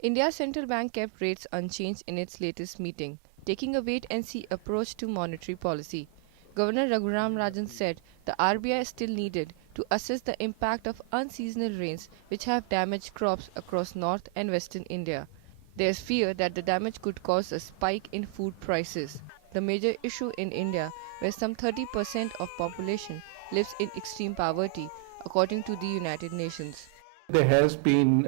India's central bank kept rates unchanged in its latest meeting, taking a wait-and-see approach to monetary policy. Governor Raghuram Rajan said the RBI is still needed to assess the impact of unseasonal rains which have damaged crops across north and western India. There is fear that the damage could cause a spike in food prices, the major issue in India, where some 30% of population lives in extreme poverty, according to the United Nations. There has been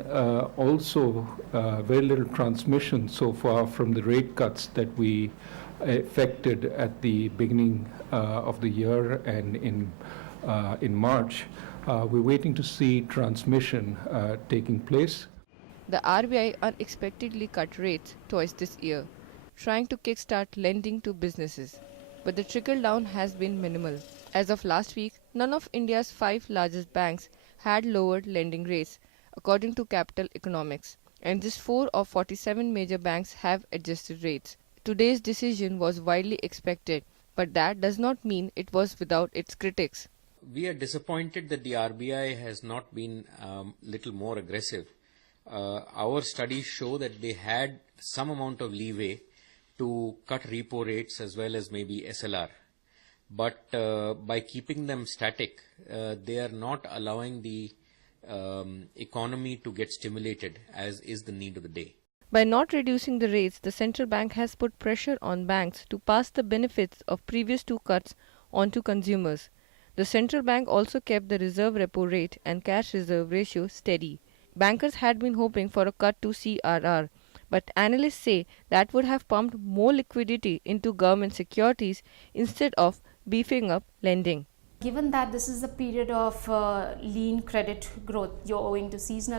also very little transmission so far from the rate cuts that we effected at the beginning of the year and in March. We're waiting to see transmission taking place. The RBI unexpectedly cut rates twice this year, trying to kickstart lending to businesses. But the trickle down has been minimal. As of last week, none of India's five largest banks had lowered lending rates, according to Capital Economics, and just 4 of 47 major banks have adjusted rates. Today's decision was widely expected, but that does not mean it was without its critics. We are disappointed that the RBI has not been little more aggressive. Our studies show that they had some amount of leeway to cut repo rates as well as maybe SLR. But by keeping them static, they are not allowing the economy to get stimulated, as is the need of the day. By not reducing the rates, the central bank has put pressure on banks to pass the benefits of previous two cuts on to consumers. The central bank also kept the reserve repo rate and cash reserve ratio steady. Bankers had been hoping for a cut to CRR, but analysts say that would have pumped more liquidity into government securities instead of beefing up lending. Given that this is a period of lean credit growth, you're owing to seasonal